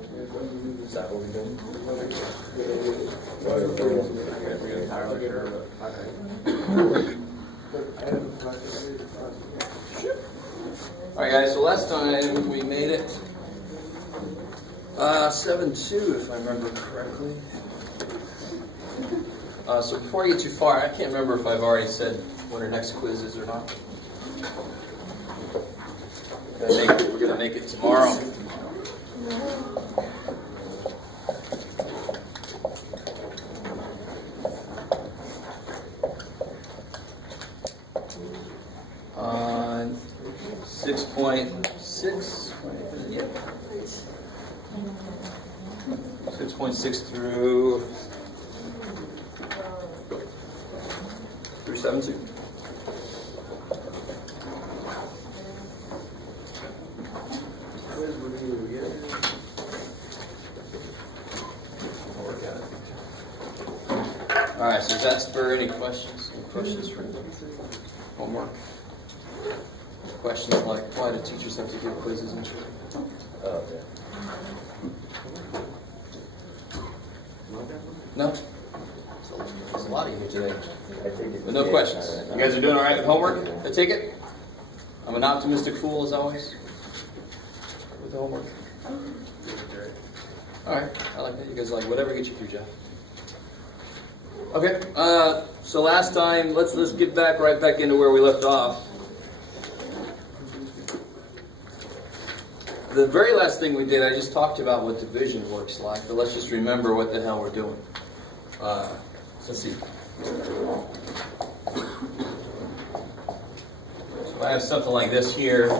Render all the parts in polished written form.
Is that what we're doing? Alright guys, so last time we made it 7-2 if I remember correctly. So before I get too far, I can't remember if I've already said what our next quiz is or not. We're going to make it tomorrow. On 6.6, yep. 6.6 through 7.2. Alright, so does that spur any questions? Any questions for homework? Questions like, why do teachers have to give quizzes and shit? Oh, yeah. No? There's a lot of you today. But no questions. You guys are doing alright with homework? I take it? I'm an optimistic fool as always. With the homework. Alright, I like that. You guys are like, whatever gets you through, Jeff. Okay, so last time, let's get right back into where we left off. The very last thing we did, I just talked about what division works like, but let's just remember what the hell we're doing. So let's see. So I have something like this here.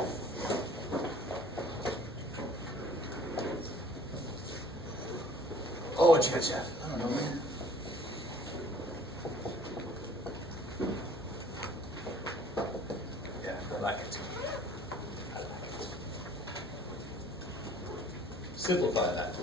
Oh, what you got, Jeff? I don't know, man. Yeah, I like it. Simplify that.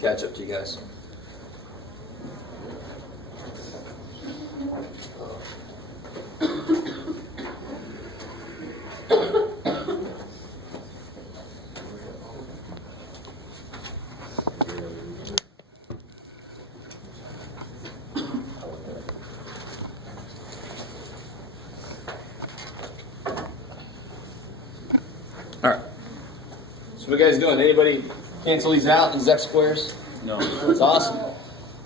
Catch up to you guys. All right. So what you guys doing? Anybody cancel these out in X squares? No. It's awesome.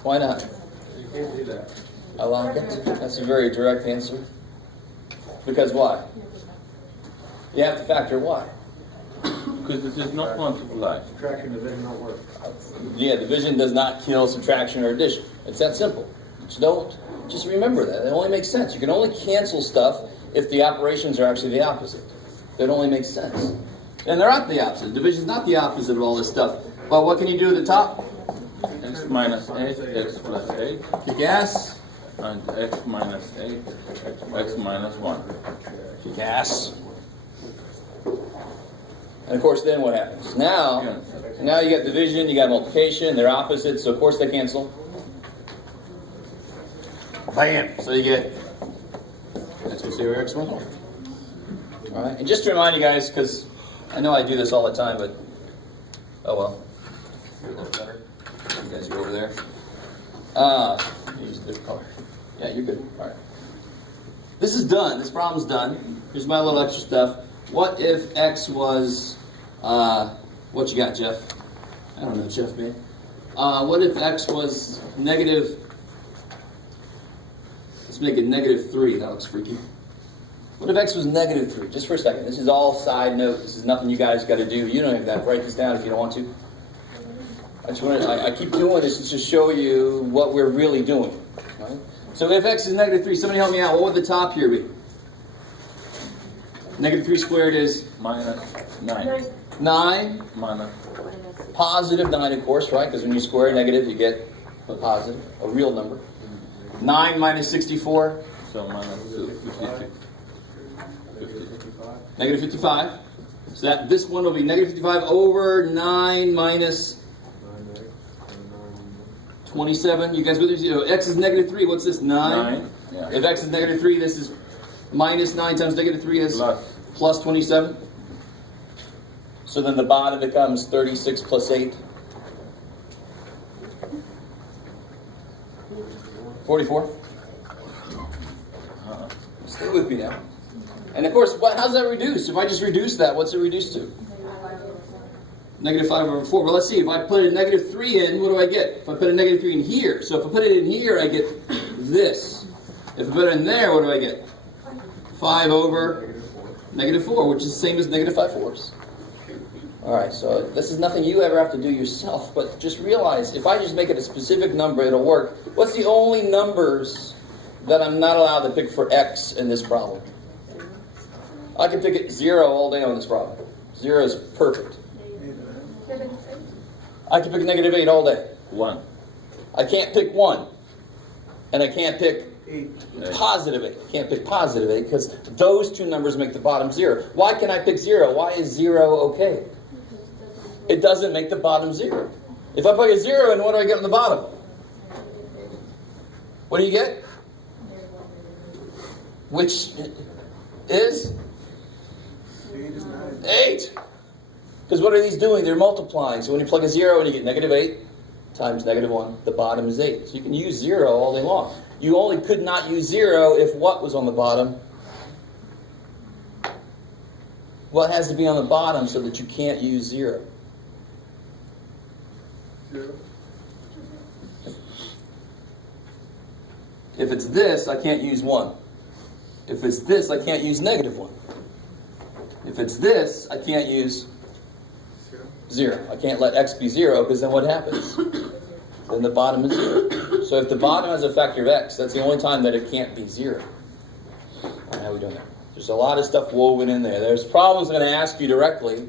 Why not? You can't do that. I like it. That's a very direct answer. Because why? You have to factor why. Because it is not multiply. Subtraction, division don't work. Yeah, division does not kill subtraction or addition. It's that simple. Just remember that. It only makes sense. You can only cancel stuff if the operations are actually the opposite. It only makes sense. And they're not the opposite. Division's not the opposite of all this stuff. But what can you do at the top? X minus 8, x plus 8. Kick ass. And x minus 8, x minus 1. Kick ass. And of course, then what happens? Now you got division, you got multiplication, they're opposites, so of course they cancel. Bam! So you get x plus 0, x minus 1. Alright, and just to remind you guys, because I know I do this all the time, but oh well. You're a little better. guys go over there. Use this color. Yeah, you're good. All right. This is done. This problem's done. Here's my little extra stuff. What if x was, what you got, Jeff? I don't know, Jeff, man. What if x was negative, let's make it -3. That looks freaky. What if x was -3? Just for a second. This is all side note. This is nothing you guys got to do. You don't even have to write this down if you don't want to. I keep doing this to just show you what we're really doing. Right? So if x is -3, somebody help me out. What would the top here be? -3 squared is? -9. 9. Minus. Positive 9, of course, right? Because when you square a negative, you get a positive, a real number. 9 minus 64? So -56. -55. So that this one will be -55 over 9 minus 27. You guys with me? X is -3. What's this? 9. Yeah. If x is -3, this is minus 9 times -3 is plus 27. So then the bottom becomes 36 plus 8. 44. Stay with me now. And of course, how's that reduced? If I just reduce that, what's it reduced to? -5 over 4. Well, let's see. If I put a -3 in, what do I get? If I put a -3 in here. So if I put it in here, I get this. If I put it in there, what do I get? 5 over -4, which is the same as -5/4. All right, so this is nothing you ever have to do yourself, but just realize, if I just make it a specific number, it'll work. What's the only numbers that I'm not allowed to pick for x in this problem? I can pick it 0 all day on this problem. 0 is perfect. I can pick -8 all day. 1. I can't pick 1. And I can't pick positive 8. I can't pick positive 8 because those two numbers make the bottom 0. Why can I pick 0? Why is 0 okay? It doesn't make the bottom 0. If I put a 0 in, what do I get on the bottom? What do you get? Which is? 8. Because what are these doing? They're multiplying. So when you plug a 0 in, you get -8 times -1. The bottom is 8. So you can use 0 all day long. You only could not use 0 if what was on the bottom? What has to be on the bottom so that you can't use 0? 0. If it's this, I can't use 1. If it's this, I can't use -1. If it's this, I can't use 0. I can't let x be 0 because then what happens? Then the bottom is 0. So if the bottom has a factor of x, that's the only time that it can't be 0. All right, how are we doing that? There's a lot of stuff woven in there. There's problems going to ask you directly,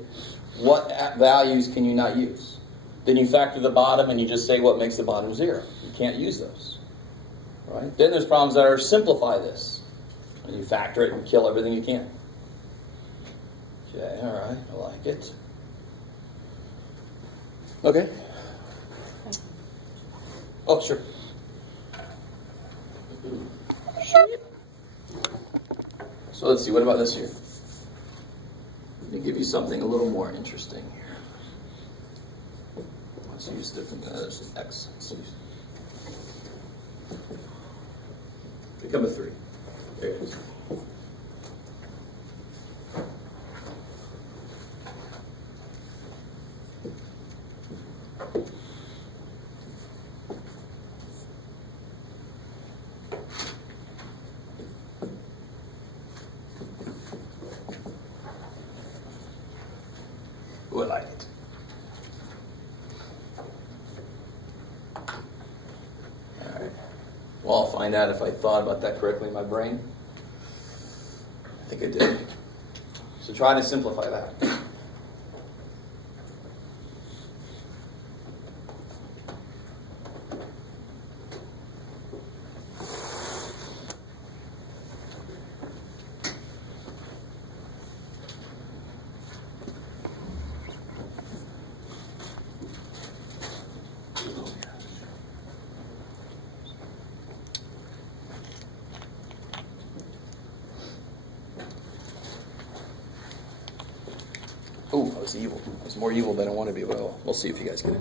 what values can you not use? Then you factor the bottom and you just say what makes the bottom 0. You can't use those. Right? Then there's problems that are simplify this. And you factor it and kill everything you can. Okay, all right, I like it. Okay. Oh, sure. So let's see, what about this here? Let me give you something a little more interesting here. Let's use different, there's an x. Let's use. Become a 3. There it is. Oh, I like it. All right. Well, I'll find out if I thought about that correctly in my brain. I think I did. So try to simplify that. Oh, I was evil. I was more evil than I want to be, but we'll see if you guys get it.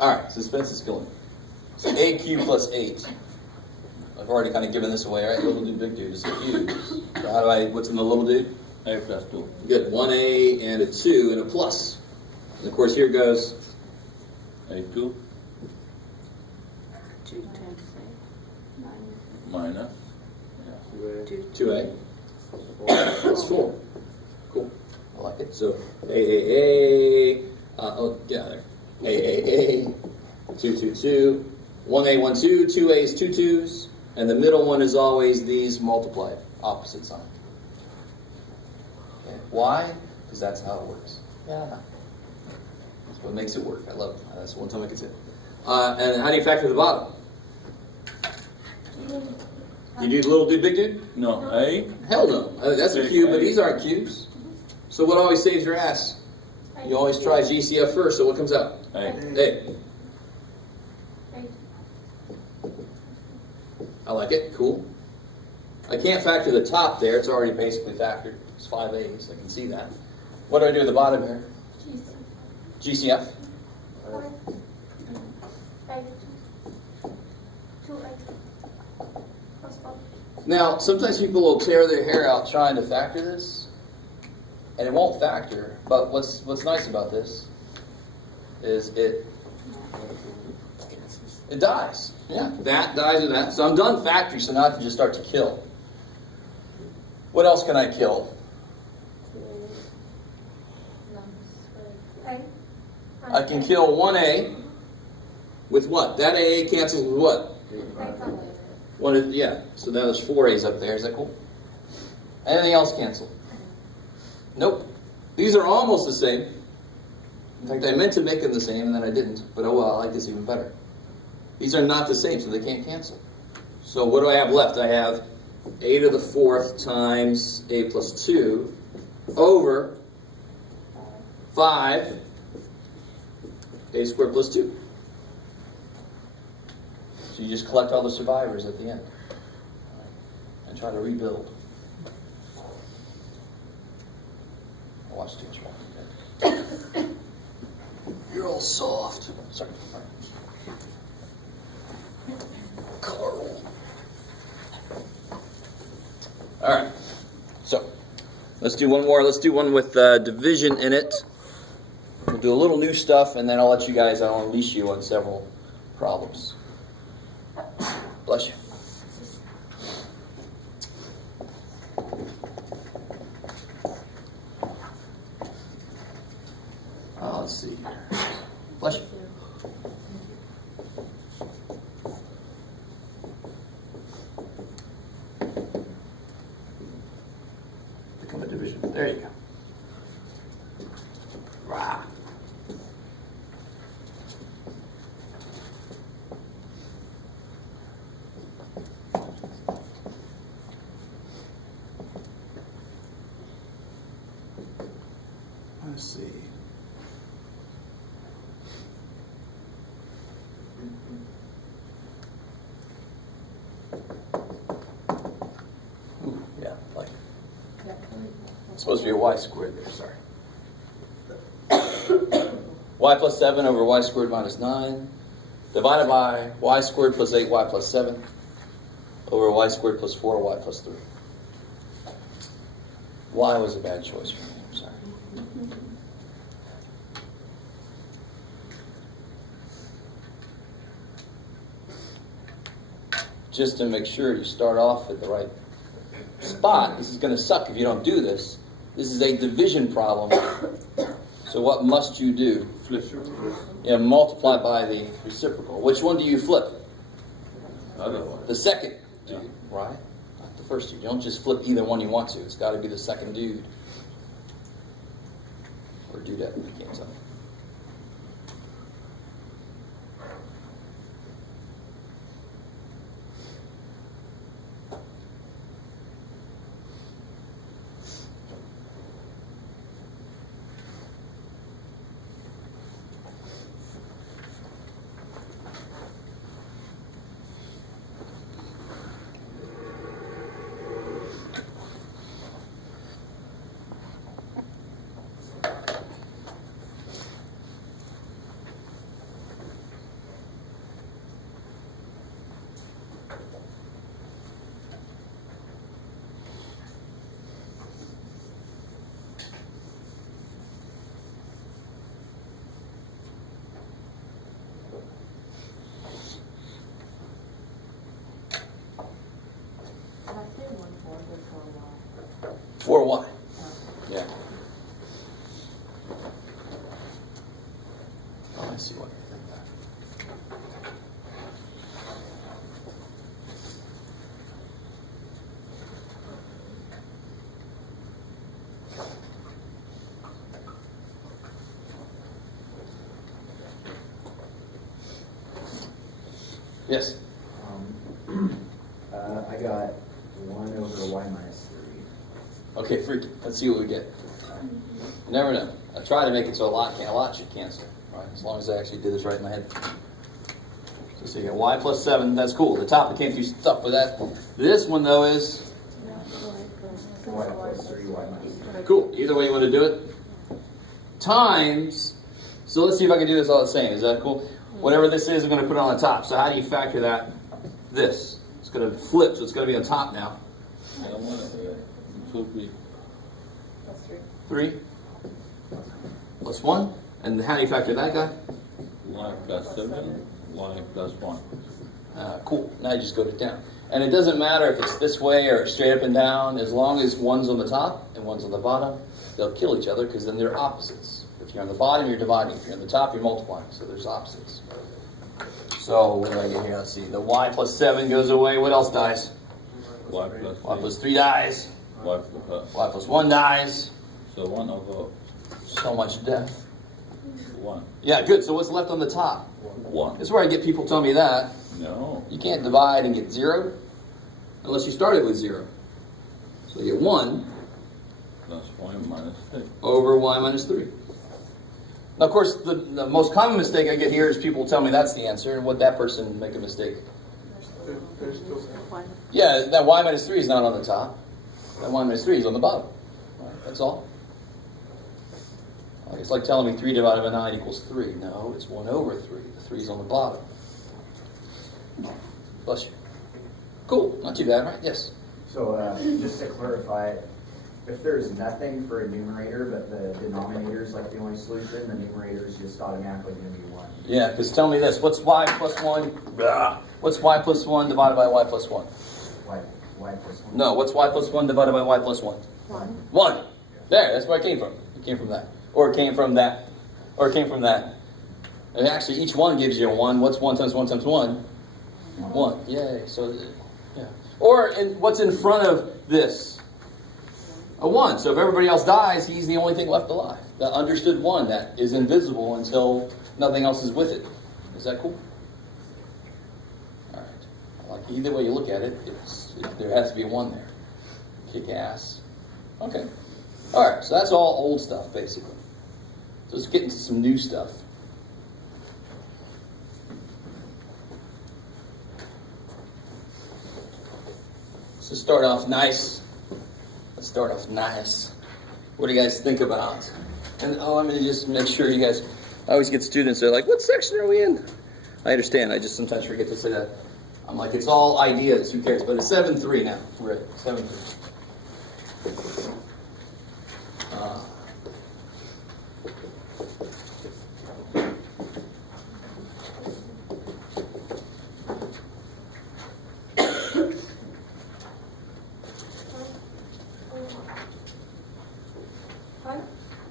Alright, suspense is killing me. So a cubed plus 8. I've already kind of given this away, right? Little dude, big dude is a cube. So how do I, what's in the little dude? A plus 2. Good, 1a and a 2 and a plus. And of course here goes A 2 2 times 5 minus 2a plus 4. Cool, I like it. So a, oh, get out of there. A, 2, 2, 2. 1a, 1, 2. 2a is 2 2s. And the middle one is always these multiplied, opposite sign. Okay. Why? Because that's how it works. Yeah. That's what makes it work. I love it. That's one time I can say it. And how do you factor the bottom? You do little dude, big dude? No, A. Hell no. That's a cube, but these aren't cubes. So what always saves your ass? You always try GCF first, so what comes out? A. A. I like it. Cool. I can't factor the top there. It's already basically factored. It's 5 A's. I can see that. What do I do at the bottom here? GCF. Now, sometimes people will tear their hair out trying to factor this, and it won't factor. But what's nice about this is it dies. Yeah, that dies with that. So I'm done factory, so now I can just start to kill. What else can I kill? I can kill 1A with what? That A cancels with what? Yeah, so now there's 4 A's up there. Is that cool? Anything else cancel? Nope. These are almost the same. In fact, I meant to make them the same, and then I didn't. But oh well, I like this even better. These are not the same, so they can't cancel. So what do I have left? I have a to the 4th times a plus 2 over 5 a squared plus 2. So you just collect all the survivors at the end and try to rebuild. I watched too much Walking Dead. You're all soft. Sorry. Carl. All right. So let's do one more. Let's do one with division in it. We'll do a little new stuff, and then I'll let you guys. I'll unleash you on several problems. Bless you. Let's see here. Bless you. Become a division. There you go. Rah. Let's see. Ooh, yeah, like it's supposed to be a y squared there, sorry. Y plus 7 over y squared minus 9 divided by y squared plus 8y plus 7 over y squared plus 4y plus 3. Y was a bad choice for me, I'm sorry. Just to make sure you start off at the right spot. This is going to suck if you don't do this. This is a division problem. So what must you do? Flip. Yeah, multiply by the reciprocal. Which one do you flip? Other one. The second Yeah. dude, right? Not the first dude. You don't just flip either one you want to. It's got to be the second dude. Or dudette, you can't tell. 4y. Yeah. Oh, I see what you're thinking. Yes. I got 1 over y minus 3. Okay, freaky. Let's see what we get. You never know. I try to make it so a lot should cancel. Right? As long as I actually did this right in my head. So you get y plus 7. That's cool. The top, I can't do stuff with that. This one, though, is Y plus 3, y minus 3. cool. Either way you want to do it. Times. So let's see if I can do this all the same. Is that cool? Whatever this is, I'm going to put it on the top. So how do you factor that? This. It's going to flip, so it's going to be on top now. I don't want it. It should be. Plus 3 plus 1. And how do you factor that guy? Y plus 7, y plus 1. Cool. Now you just go to down. And it doesn't matter if it's this way or straight up and down, as long as one's on the top and one's on the bottom, they'll kill each other because then they're opposites. If you're on the bottom, you're dividing. If you're on the top, you're multiplying. So there's opposites. So what do I get here? Let's see. The y plus 7 goes away. What else dies? Y plus Y plus 3 dies. y Y plus 1 dies. so 1 over So much death. 1. Yeah, good. So what's left on the top? 1. This is where I get people telling me that. No. You can't divide and get 0 unless you started with 0. So you get 1 Plus y minus 3. over y minus 3. Now, of course, the most common mistake I get here is people tell me that's the answer, and would that person make a mistake? Yeah, that y minus 3 is not on the top. That y minus 3 is on the bottom. Right, that's all. It's like telling me 3 divided by 9 equals 3. No, it's 1 over 3. The 3 is on the bottom. Bless you. Cool. Not too bad, right? Yes. So just to clarify, if there's nothing for a numerator, but the denominator is like the only solution, the numerator is just automatically going to be 1. Yeah, because tell me this. What's y plus 1? Blah. What's y plus 1 divided by y plus 1? Y plus 1. No, what's y plus 1 divided by y plus 1? 1. 1. There, that's where it came from. It came from that. Or it came from that. Or it came from that. And actually, each one gives you a 1. What's 1 times 1 times 1? 1. Yay. So, yeah. Or what's in front of this? A 1. So if everybody else dies, he's the only thing left alive. The understood 1 that is invisible until nothing else is with it. Is that cool? All right. Like either way you look at it, there has to be a 1 there. Kick ass. Okay. All right. So that's all old stuff, basically. So let's get into some new stuff. So start off nice. Let's start off nice. What do you guys think about? And let me just make sure you guys. I always get students that are like, "What section are we in?" I understand. I just sometimes forget to say that. I'm like, it's all ideas. Who cares? But it's 7-3 now. We're at 7-3.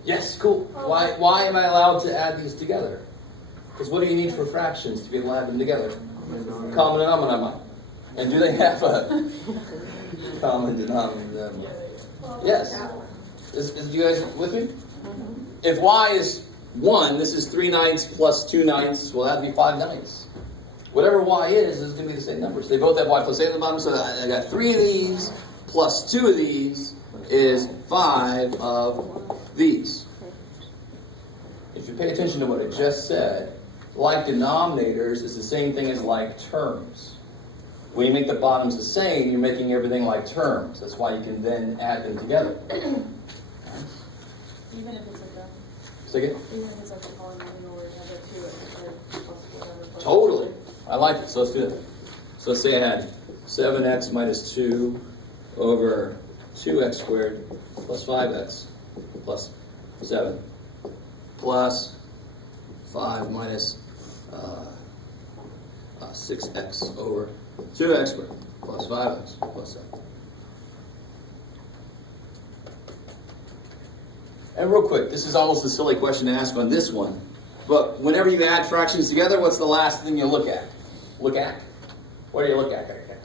Yes, cool. Why am I allowed to add these together? Because what do you need for fractions to be able to add them together? Common denominator. And do they have a common denominator? Yes. Is you guys with me? If y is 1, this is 3 ninths plus 2 ninths. Well, that'd be 5 ninths. Whatever y is going to be the same numbers. They both have y plus 8 at the bottom, so I got 3 of these plus 2 of these is 5 of these. If you pay attention to what I just said, like denominators is the same thing as like terms. When you make the bottoms the same, you're making everything like terms. That's why you can then add them together. Even if it's like a, Say again? even if it's like a polynomial where you have a 2 plus whatever. Plus Totally. I like it. So let's do that. So let's say I had 7x minus 2 over 2x squared plus 5x plus 7 plus 5 minus 6x over 2x squared plus 5x plus 7. And real quick, this is almost a silly question to ask on this one, but whenever you add fractions together, what's the last thing you look at? Look at? What do you look at? Okay.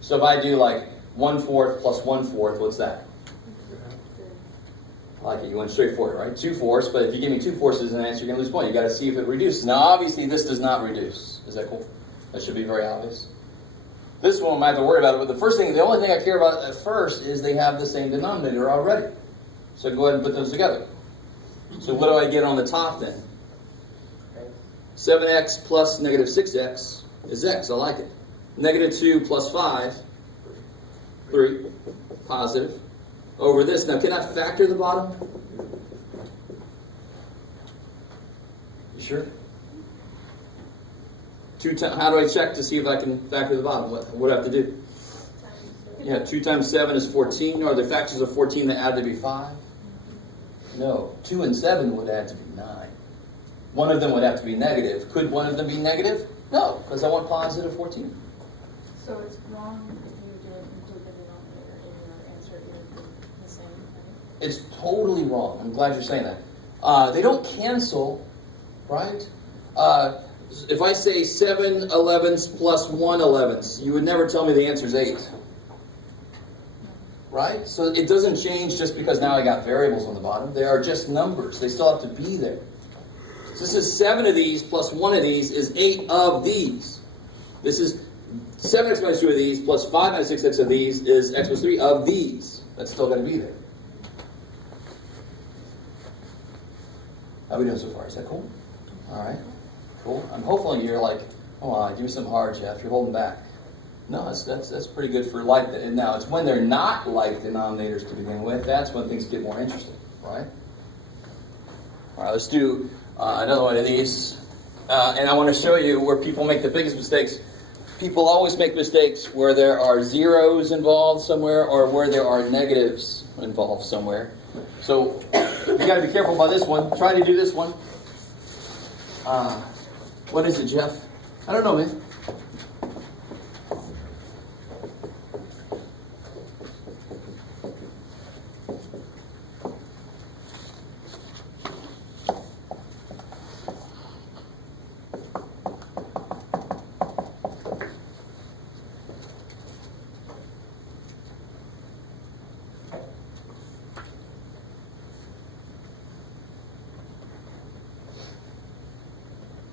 So if I do like 1/4 plus 1/4, what's that? I like it. You went straight for it, right? 2/4, but if you give me 2/4 as an answer, you're going to lose a point. You got to see if it reduces. Now, obviously, this does not reduce. Is that cool? That should be very obvious. This one, I might have to worry about it, but the only thing I care about at first is they have the same denominator already. So go ahead and put those together. So what do I get on the top then? 7x plus negative 6x is x. I like it. Negative 2 plus 5, 3, positive. Over this. Now, can I factor the bottom? You sure? How do I check to see if I can factor the bottom? What do I have to do? Yeah, 2 times 7 is 14. Are the factors of 14 that add to be 5? No. 2 and 7 would add to be 9. One of them would have to be negative. Could one of them be negative? No, because I want positive 14. So it's wrong if you didn't include the denominator in your answer, it would be the same, right? It's totally wrong. I'm glad you're saying that. They don't cancel, right? If I say 7 11ths plus 1 11th, you would never tell me the answer is 8. Right? So it doesn't change just because now I got variables on the bottom. They are just numbers. They still have to be there. So this is 7 of these plus 1 of these is 8 of these. This is 7x minus 2 of these plus 5 minus 6x of these is x plus 3 of these. That's still going to be there. How are we doing so far? Is that cool? All right. Cool. I'm hopeful you're like, oh, give me some hard, Jeff. You're holding back. No, that's pretty good for like that. And now it's when they're not like denominators to begin with. That's when things get more interesting, right? All right, let's do another one of these. And I want to show you where people make the biggest mistakes. People always make mistakes where there are zeros involved somewhere or where there are negatives involved somewhere. So you got to be careful about this one. Try to do this one. What is it, Jeff? I don't know, man.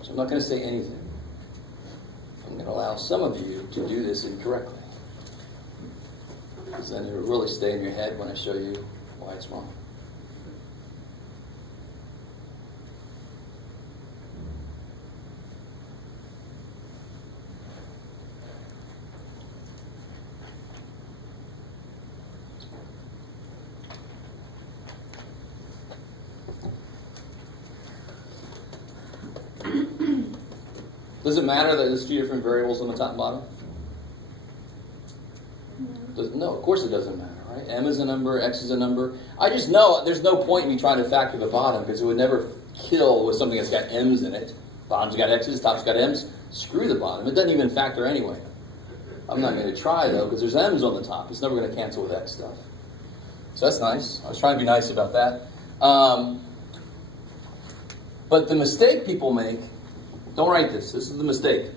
I'm not going to say anything. I'm going to allow some of you to do this incorrectly. Because then it'll really stay in your head when I show you why it's wrong. Does it matter that there's 2 different variables on the top and bottom? No, of course it doesn't matter, right? M is a number, X is a number. I just know there's no point in me trying to factor the bottom because it would never kill with something that's got M's in it. Bottom's got X's, top's got M's. Screw the bottom. It doesn't even factor anyway. I'm not going to try, though, because there's M's on the top. It's never going to cancel with X stuff. So that's nice. I was trying to be nice about that. But the mistake people make, don't write this. This is the mistake.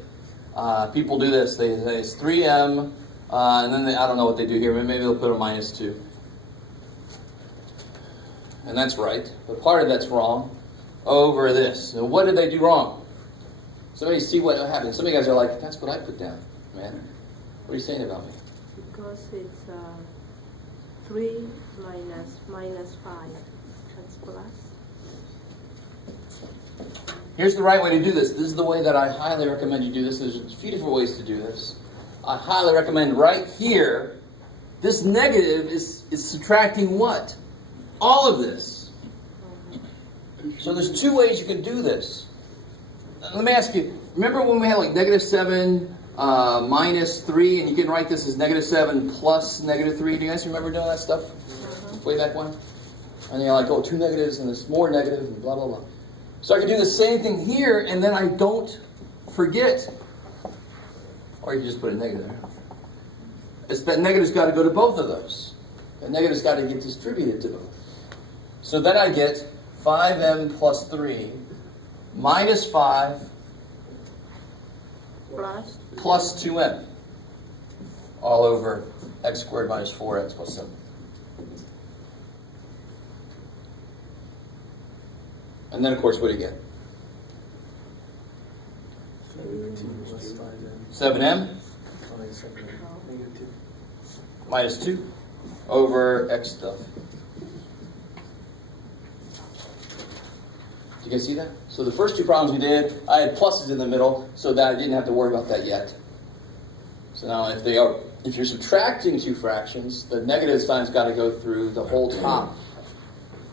People do this. They say it's 3m, and then I don't know what they do here. Maybe they'll put a minus 2. And that's right. But part of that's wrong over this. So what did they do wrong? Somebody see what happened. Some of you guys are like, that's what I put down, man. What are you saying about me? Because it's 3 minus 5. That's plus. Here's the right way to do this. This is the way that I highly recommend you do this. There's a few different ways to do this. I highly recommend right here, this negative is subtracting what? All of this. So there's 2 ways you can do this. Let me ask you, remember when we had like negative 7 minus 3, and you can write this as negative 7 plus negative 3? Do you guys remember doing that stuff way back when? And you're like, oh, 2 negatives, and there's more negative, and blah, blah, blah. So I can do the same thing here, and then I don't forget. Or you can just put a negative there. It's that negative's got to go to both of those. The negative's got to get distributed to both. So then I get 5m plus 3 minus 5 Plus plus 2m all over x squared minus 4x plus 7. And then, of course, what do you get? 7m minus 2 over x stuff. Do you guys see that? So the first two problems we did, I had pluses in the middle so that I didn't have to worry about that yet. So now if you're subtracting two fractions, the negative sign's got to go through the whole top.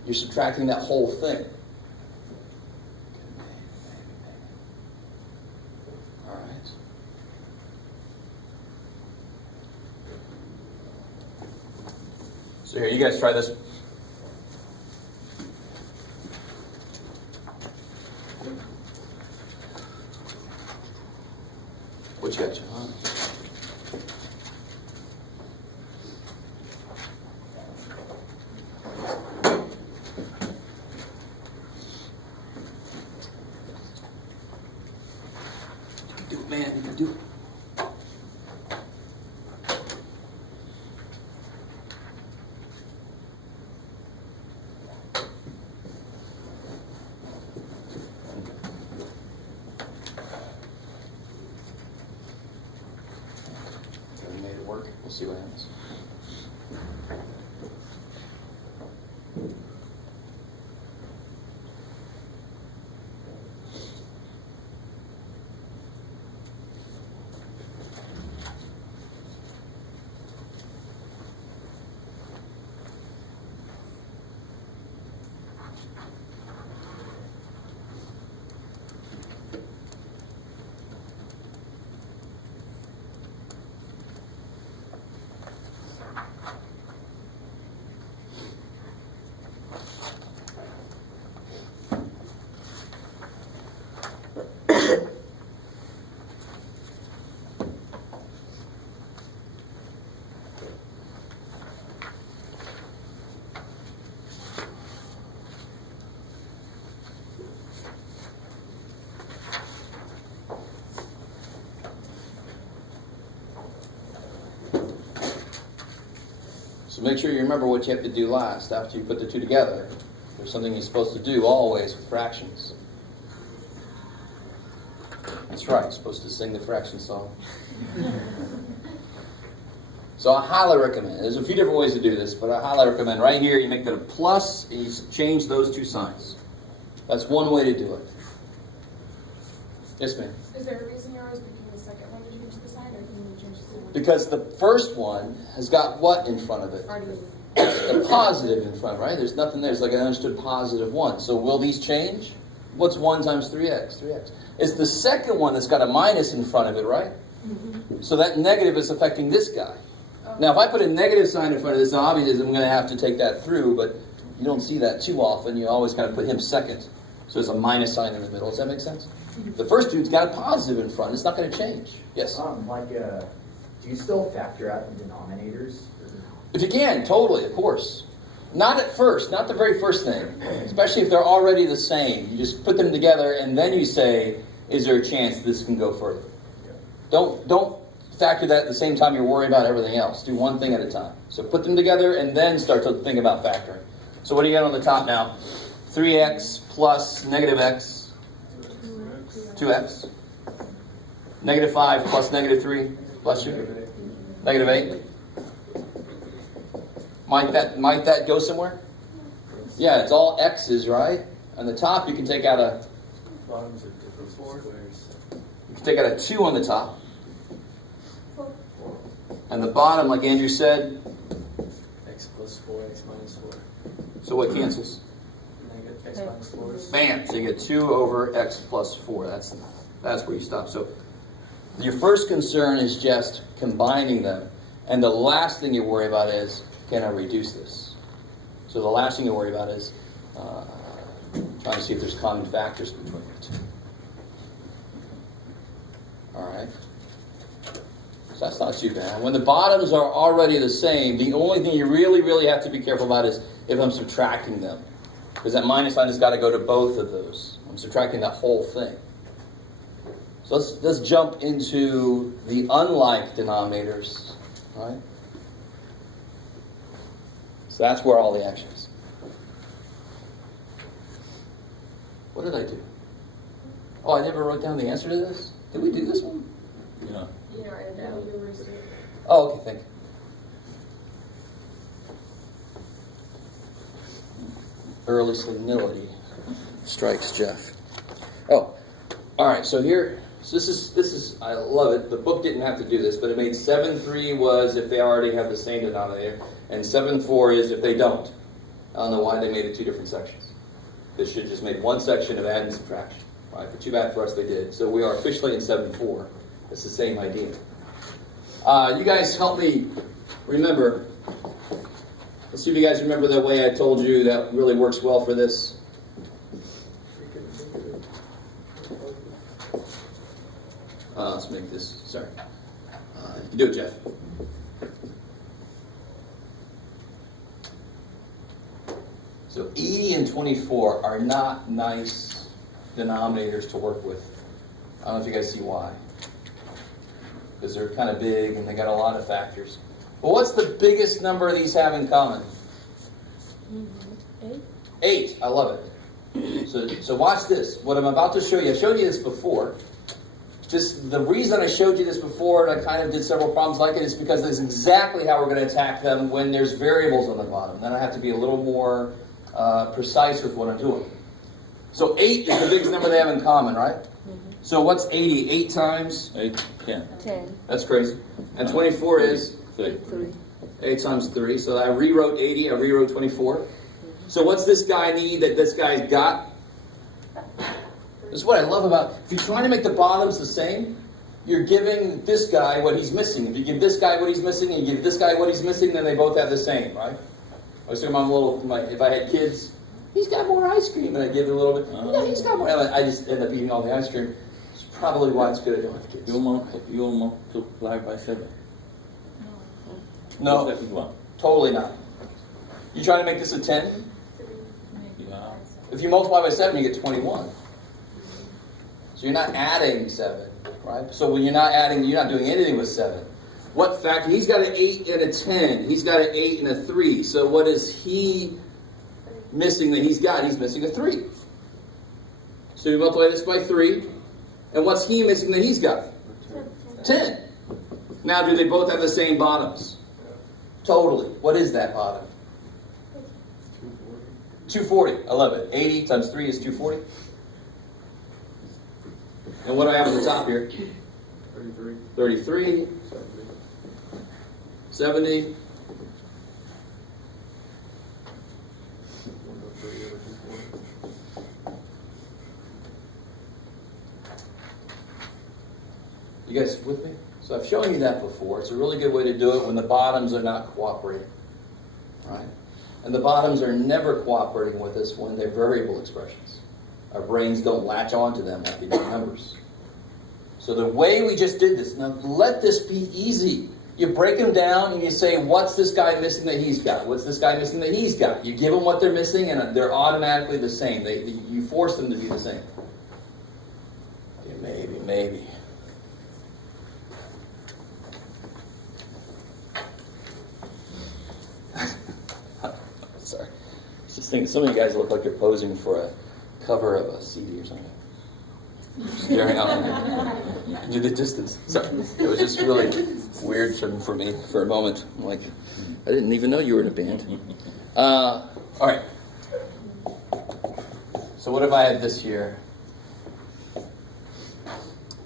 You're subtracting that whole thing. All right. So here, you guys try this. What you got, John? You can do it, man. You can do it. We made it work. We'll see what happens. So make sure you remember what you have to do last after you put the two together. There's something you're supposed to do always with fractions. That's right, you're supposed to sing the fraction song. So I highly recommend, there's a few different ways to do this, but I highly recommend right here you make that a plus and you change those two signs. That's one way to do it. Yes, ma'am? Is there a reason you're always picking the second one to change the sign, or can you change the second one? Because the first one has got what in front of it? A positive in front, right? There's nothing there. It's like an understood positive 1. So will these change? What's 1 times 3x? 3x. It's the second one that's got a minus in front of it, right? Mm-hmm. So that negative is affecting this guy. Okay. Now, if I put a negative sign in front of this, obviously I'm going to have to take that through, but you don't see that too often. You always kind of put him second. So there's a minus sign in the middle. Does that make sense? Mm-hmm. The first dude's got a positive in front. It's not going to change. Yes? Do you still factor out the denominators? If you can, totally, of course. Not at first, not the very first thing. Especially if they're already the same. You just put them together and then you say, is there a chance this can go further? Don't factor that at the same time you're worried about everything else. Do one thing at a time. So put them together and then start to think about factoring. So what do you got on the top now? 3x plus negative x, 2x. Negative 5 plus negative 3, bless you. Negative 8. Might that go somewhere? Yeah, it's all x's, right? On the top, you can take out a. Bottoms are different squares. You can take out a 2 on the top. And the bottom, like Andrew said. X plus 4, x minus 4. So what cancels? Negative x minus 4. Bam! So you get 2 over x plus 4. That's where you stop. So your first concern is just combining them. And the last thing you worry about is, can I reduce this? So the last thing you worry about is trying to see if there's common factors between the two. All right. So that's not too bad. When the bottoms are already the same, the only thing you really, really have to be careful about is if I'm subtracting them. Because that minus sign has got to go to both of those. I'm subtracting that whole thing. So let's jump into the unlike denominators. Right? So that's where all the action is. What did I do? Oh, I never wrote down the answer to this? Did we do this one? Yeah. You know, and now you receive. Oh, okay, thank you. Early senility strikes Jeff. Oh, all right. So here, so this is. I love it. The book didn't have to do this, but it made 7-3 was if they already have the same denominator, and 7-4 is if they don't. I don't know why they made it two different sections. They should have just made one section of add and subtraction. Right? But too bad for us they did. So we are officially in 7-4. It's the same idea. You guys help me remember. Let's see if you guys remember the way I told you that really works well for this. Let's make this, sorry. You can do it, Jeff. So 80 and 24 are not nice denominators to work with. I don't know if you guys see why. Because they're kind of big and they got a lot of factors. Well, what's the biggest number these have in common? 8. 8. I love it. So watch this. What I'm about to show you, I've showed you this before. The reason I showed you this before, and I kind of did several problems like it, is because that's exactly how we're going to attack them when there's variables on the bottom. Then I have to be a little more precise with what I'm doing. So 8 is the biggest number they have in common, right? So what's 80? 8 times? 8, 10. 10. That's crazy. And 24 is? 3. 8 times 3. So I rewrote 80, I rewrote 24. So what's this guy need that this guy's got? This is what I love about, if you're trying to make the bottoms the same, you're giving this guy what he's missing. If you give this guy what he's missing, and you give this guy what he's missing, then they both have the same, right? I was thinking if I had kids, he's got more ice cream, and I give it a little bit. No, he's got more. I just end up eating all the ice cream. It's probably why it's good I don't have kids. You'll multiply by 7. No, That is 1. totally not. You trying to make this a 10? Yeah. If you multiply by 7, you get 21. So you're not adding 7, right? So when you're not adding, you're not doing anything with 7. What factor? He's got an 8 and a 10. He's got an 8 and a 3. So what is he missing that he's got? He's missing a 3. So you multiply this by 3. And what's he missing that he's got? 10. Now, do they both have the same bottoms? Totally. What is that bottom? 240. I love it. 80 times 3 is 240. And what do I have at the top here? 33. 70. You guys with me? So I've shown you that before. It's a really good way to do it when the bottoms are not cooperating. Right? And the bottoms are never cooperating with us when they're variable expressions. Our brains don't latch onto them like they do numbers. So the way we just did this, now let this be easy. You break them down and you say, what's this guy missing that he's got? What's this guy missing that he's got? You give them what they're missing and they're automatically the same. You force them to be the same. Okay, maybe. Sorry. Just thinking, some of you guys look like you're posing for a cover of a CD or something. Staring out into the distance. Sorry. It was just really weird for me for a moment. I'm like, I didn't even know you were in a band. All right. So what if I had this here?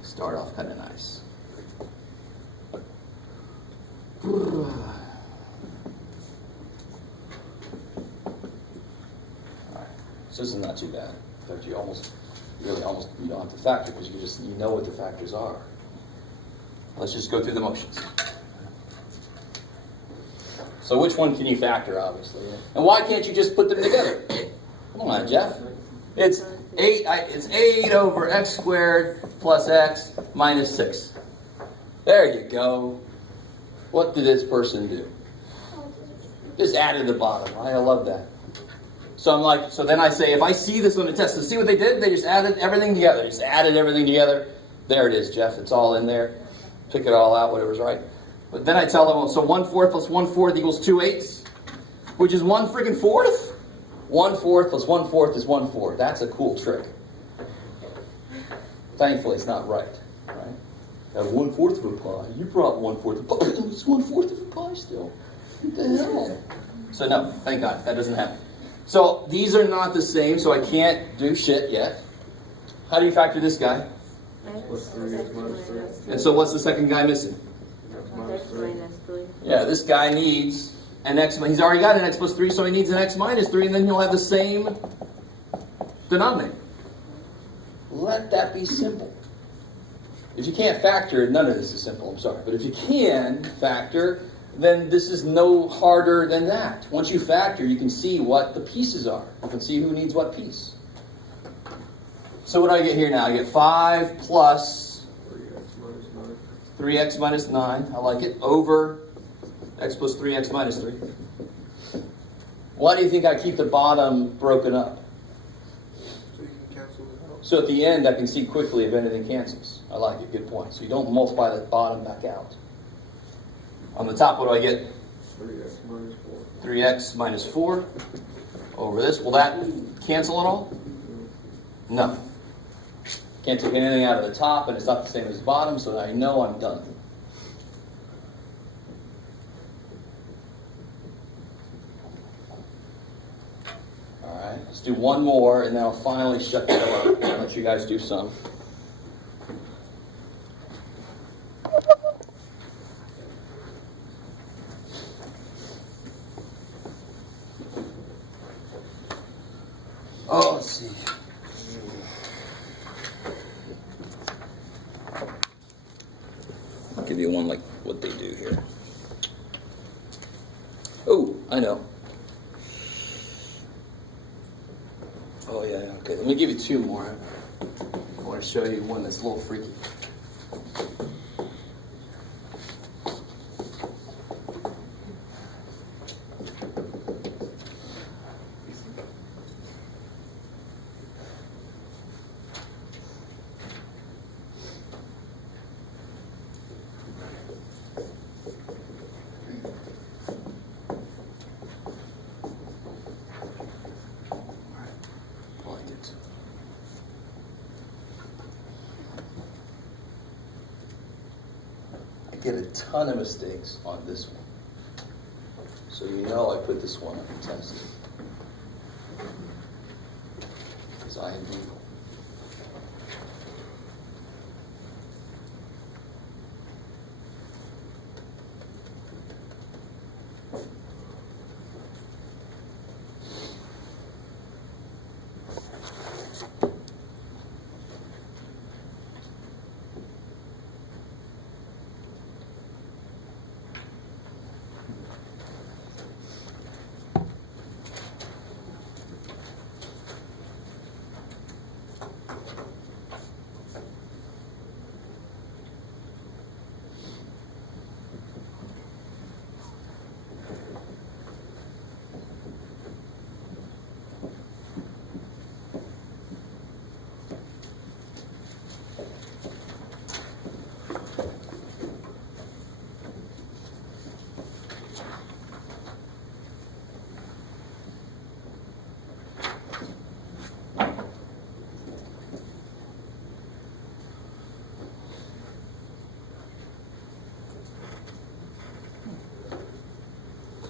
Start off kind of nice. So this is not too bad. In fact, you don't have to factor because you know what the factors are. Let's just go through the motions. So which one can you factor, obviously? And why can't you just put them together? Come on, Jeff. It's 8 over x squared plus x minus 6. There you go. What did this person do? Just added the bottom, right? I love that. So I'm like, so then I say, if I see this on the test, so see what they did? They just added everything together. Just added everything together. There it is, Jeff. It's all in there. Pick it all out, whatever's right. But then I tell them, so 1/4 plus 1/4 equals 2/8, which is 1 freaking fourth. 1/4 plus 1/4 is 1/4. That's a cool trick. Thankfully, it's not right. Right? 1/4 of a pie. You brought 1/4 of a pie. It's 1/4 of a pie still. What the hell? So no, thank God, that doesn't happen. So these are not the same, so I can't do shit yet. How do you factor this guy? X minus And so what's the second guy missing? 3. Yeah, this guy needs an x. He's already got an x plus 3, so he needs an x minus 3, and then you'll have the same denominator. Let that be simple. If you can't factor, none of this is simple, I'm sorry. But if you can factor, then this is no harder than that. Once you factor, you can see what the pieces are. You can see who needs what piece. So what do I get here now? I get 5 plus 3x minus 9. I like it. Over x plus 3x minus 3. Why do you think I keep the bottom broken up? So you can cancel it out. So at the end, I can see quickly if anything cancels. I like it. Good point. So you don't multiply the bottom back out. On the top, what do I get? 3x minus 4. 3x minus 4 over this. Will that cancel at all? No. Can't take anything out of the top, and it's not the same as the bottom, so I know I'm done. All right, let's do one more, and then I'll finally shut the door up and let you guys do some. Oh, let's see. I'll give you one like what they do here. Oh, I know. Oh, yeah, okay. Let me give you two more. I want to show you one that's a little freaky. Get a ton of mistakes on this one. So you know I put this one on the test. Because I am evil.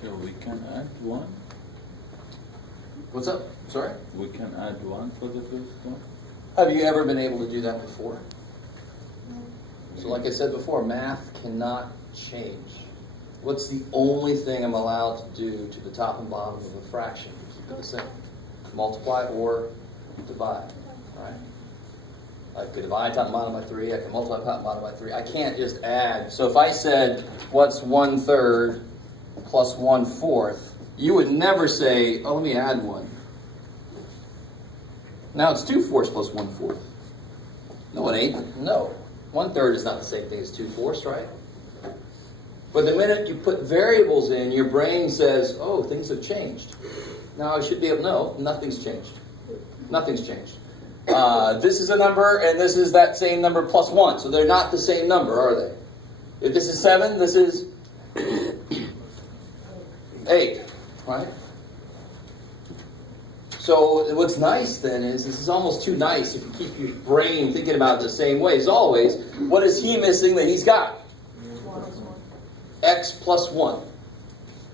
So we can add 1? What's up? Sorry? We can add 1 for the first one? Have you ever been able to do that before? So like I said before, math cannot change. What's the only thing I'm allowed to do to the top and bottom of a fraction to keep it the same? Multiply or divide, right? I could divide top and bottom by 3, I can multiply top and bottom by 3. I can't just add. So if I said, what's 1/3 plus 1/4, you would never say, oh, let me add 1. Now it's 2/4 plus 1/4. No, it ain't. No. 1/3 is not the same thing as 2/4, right? But the minute you put variables in, your brain says, oh, things have changed. Now I should be able to know nothing's changed. Nothing's changed. This is a number, and this is that same number plus 1. So they're not the same number, are they? If this is 7, this is 8, right? So what's nice then is, this is almost too nice if you keep your brain thinking about it the same way as always. What is he missing that he's got? X plus 1.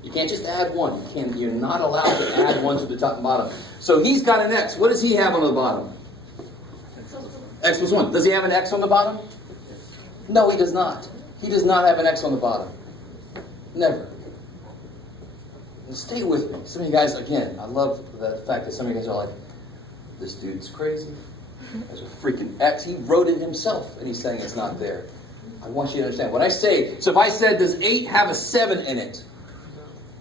You can't just add 1. You're not allowed to add 1 to the top and bottom. So he's got an X. What does he have on the bottom? X plus 1. Does he have an X on the bottom? No, he does not. He does not have an X on the bottom. Never. And stay with me. Some of you guys, again, I love the fact that some of you guys are like, this dude's crazy. There's a freaking X. He wrote it himself, and he's saying it's not there. I want you to understand. When I say, so if I said, does 8 have a 7 in it?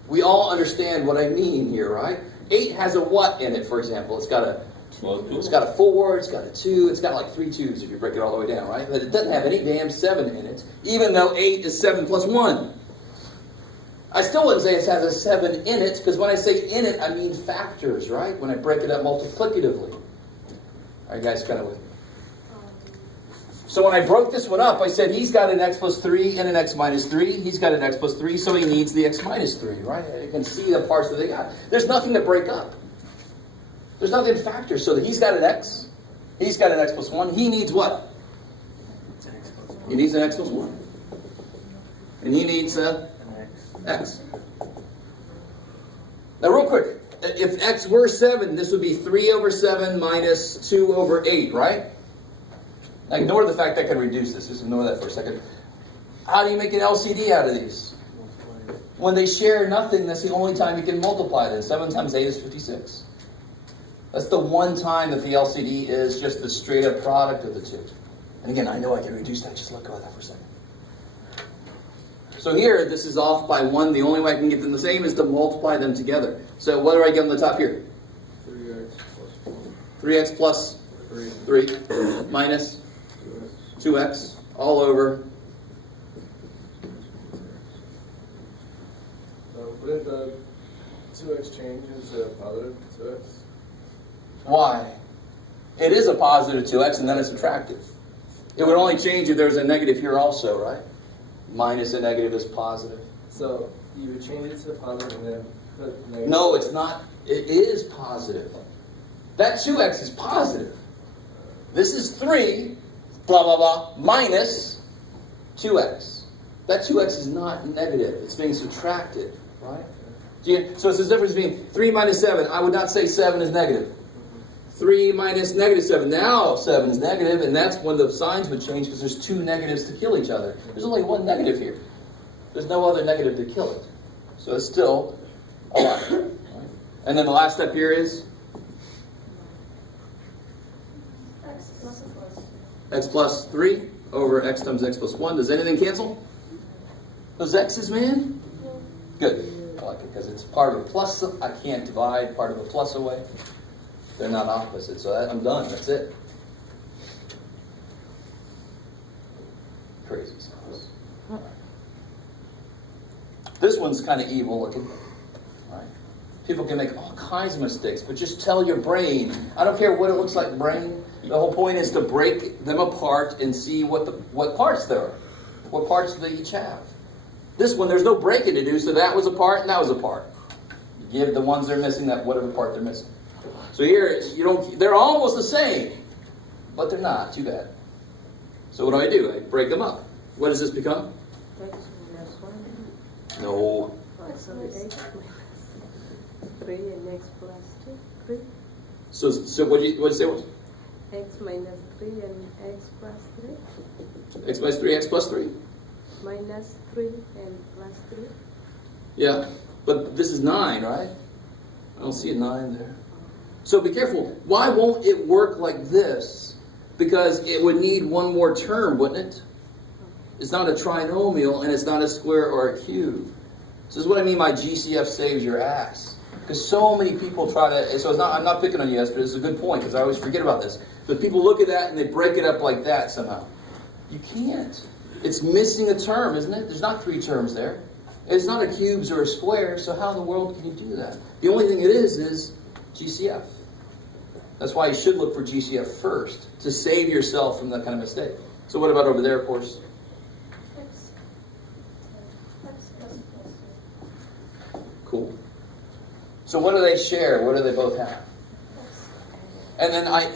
We all understand what I mean here, right? 8 has a what in it, for example? It's got a 4, it's got a 2, it's got like 3 2s if you break it all the way down, right? But it doesn't have any damn 7 in it, even though 8 is 7 plus 1. I still wouldn't say it has a 7 in it, because when I say in it, I mean factors, right? When I break it up multiplicatively. Are you guys kind of with me? So when I broke this one up, I said he's got an X plus 3 and an X minus 3. He's got an X plus 3, so he needs the X minus 3, right? You can see the parts that they got. There's nothing to break up. There's nothing to factor. So that he's got an X. He's got an X plus 1. He needs what? He needs an X plus 1. And he needs a X. Now real quick, if X were 7, this would be 3 over 7 minus 2 over 8, right? Now ignore the fact that I can reduce this. Just ignore that for a second. How do you make an LCD out of these? When they share nothing, that's the only time you can multiply them. 7 times 8 is 56. That's the one time that the LCD is just the straight up product of the two. And again, I know I can reduce that. Just look at that for a second. So here, this is off by 1. The only way I can get them the same is to multiply them together. So what do I get on the top here? 3x plus 3 minus 2x all over. Would the 2x change into a positive 2x? Why? It is a positive 2x and then it's subtractive. It would only change if there's a negative here also, right? Minus a negative is positive. So you would change it to positive and then put negative? No, it's not. It is positive. That 2x is positive. This is 3, blah, blah, blah, minus 2x. That 2x is not negative. It's being subtracted, right? So it's the difference between 3 minus 7. I would not say 7 is negative. 3 minus negative 7. Now 7 is negative, and that's when the signs would change because there's 2 negatives to kill each other. There's only 1 negative here. There's no other negative to kill it. So it's still a lot. Right? And then the last step here is x plus 3 over x times x plus 1. Does anything cancel? Those x's, man? Good. I like it because it's part of a plus. I can't divide part of a plus away. They're not opposite. So I'm done. That's it. Crazy sauce. Right. This one's kind of evil looking. Right? People can make all kinds of mistakes, but just tell your brain. I don't care what it looks like, brain. The whole point is to break them apart and see what parts there are. What parts they each have. This one, there's no breaking to do, so that was a part and that was a part. You give the ones they're missing that whatever part they're missing. So here, they're almost the same, but they're not. Too bad. So what do? I break them up. What does this become? X minus 1. No. So x minus 3 and x plus 2. 3. So what did you say? What? X minus 3 and x plus 3. X minus 3, x plus 3. Minus 3 and plus 3. Yeah, but this is 9, right? I don't see a 9 there. So be careful. Why won't it work like this? Because it would need one more term, wouldn't it? It's not a trinomial, and it's not a square or a cube. So this is what I mean by GCF saves your ass. Because so many people try to, so I'm not picking on you, Esther, this is a good point, because I always forget about this. But people look at that and they break it up like that somehow. You can't. It's missing a term, isn't it? There's not 3 terms there. It's not a cubes or a square, so how in the world can you do that? The only thing it is GCF. That's why you should look for GCF first, to save yourself from that kind of mistake. So what about over there, of course? X. X plus plus Cool. So what do they share? What do they both have? X. And then I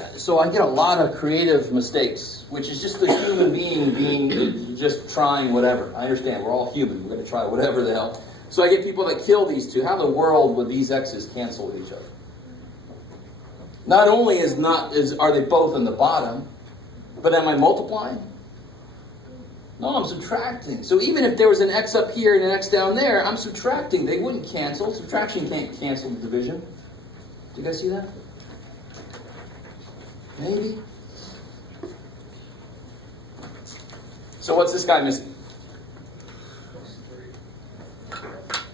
get a lot of creative mistakes, which is just the human being just trying whatever. I understand, we're all human, we're going to try whatever the hell. So I get people that kill these two. How in the world would these x's cancel with each other? Not only are they both in the bottom, but am I multiplying? No, I'm subtracting. So even if there was an x up here and an x down there, I'm subtracting. They wouldn't cancel. Subtraction can't cancel division. Do you guys see that? Maybe. So what's this guy missing?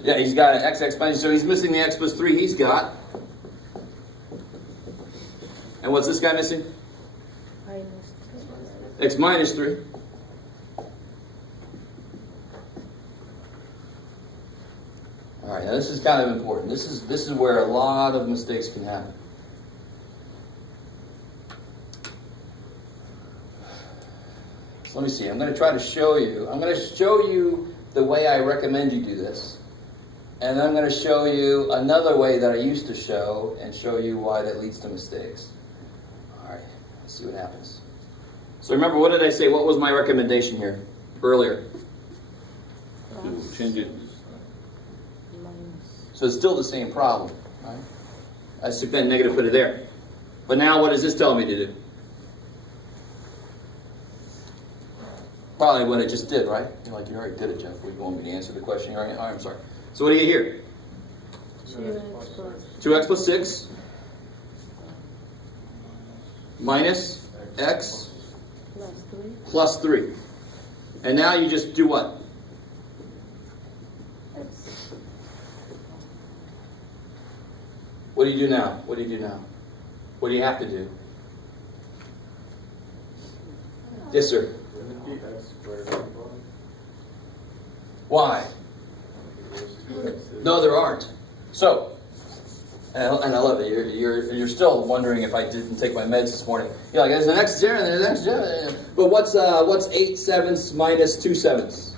Yeah, he's got an x exponent, so he's missing the x plus 3 he's got. And what's this guy missing? X minus 3. All right, now this is kind of important. This is where a lot of mistakes can happen. So let me see. I'm going to try to show you. I'm going to show you the way I recommend you do this. And then I'm going to show you another way that I used to show and show you why that leads to mistakes. All right, let's see what happens. So remember, what did I say? What was my recommendation here earlier? Change it. So it's still the same problem. Right? I took that negative, put it there. But now what does this tell me to do? Probably what I just did, right? You're like, you already did it, Jeff. You want me to answer the question? All right, I'm sorry. So what do you get here? 2x plus 6 minus x plus 3. And now you just do what? X. What do you do now? What do you do now? What do you have to do? Yes, sir. Wouldn't it be x squared on the bottom? Why? There's 2x's. No, there aren't. So, and I love it. You're still wondering if I didn't take my meds this morning. You're like, there's an x there and there's an x there. But what's 8 sevenths minus 2 sevenths?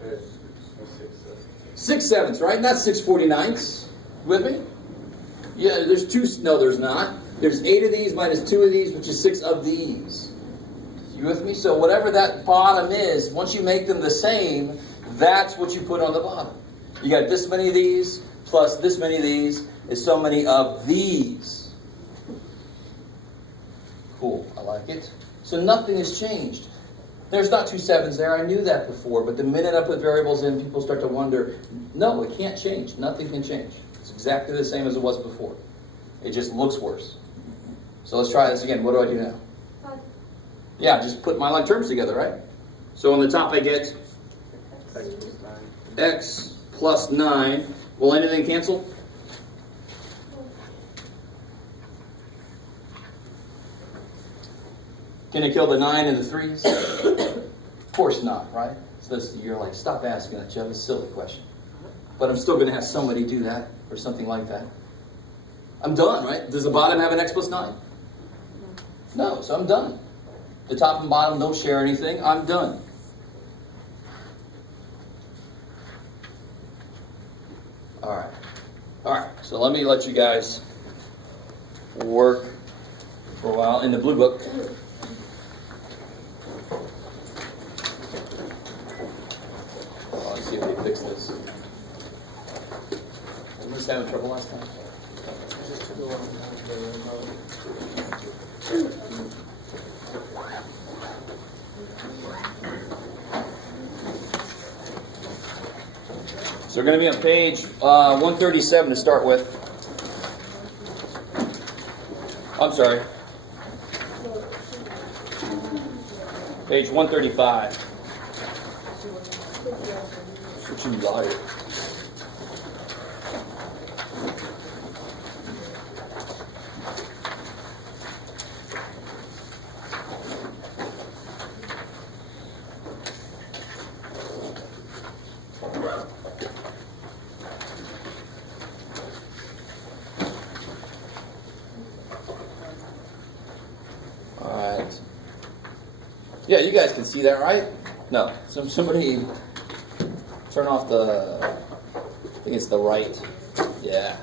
There's 6 6 sevenths, right? Not 6/49ths. With me? Yeah, there's 2. No, there's not. There's 8 of these minus 2 of these, which is 6 of these. You with me? So whatever that bottom is, once you make them the same, that's what you put on the bottom. You got this many of these, plus this many of these, is so many of these. Cool, I like it. So nothing has changed. There's not 2 sevens there, I knew that before, but the minute I put variables in, people start to wonder, no, it can't change, nothing can change. It's exactly the same as it was before. It just looks worse. So let's try this again. What do I do now? 5. Yeah, just put my like terms together, right? So on the top I get x plus 9. Will anything cancel? Can it kill the 9 and the 3s? Of course not, right? So you're like, stop asking that, Jeff. It's a silly question. But I'm still going to have somebody do that or something like that. I'm done, right? Does the bottom have an x plus 9? No, so I'm done. The top and bottom don't share anything. I'm done. All right. So let me let you guys work for a while in the blue book. Let's see if we fix this. Did we just having trouble last time? Just to go on the remote. So we're going to be on page 137 to start with. I'm sorry. Page 135. What you liar. Yeah, you guys can see that, right? No. Somebody turn off the, I think it's the right. Yeah.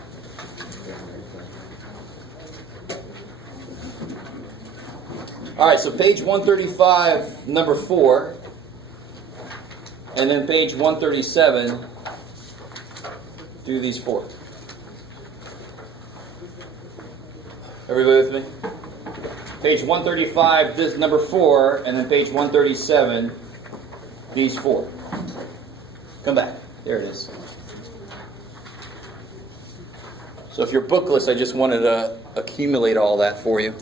All right, so page 135, number 4, and then page 137, do these 4. Everybody with me? Page 135, this number 4, and then page 137, these 4. Come back. There it is. So if you're bookless, I just wanted to accumulate all that for you.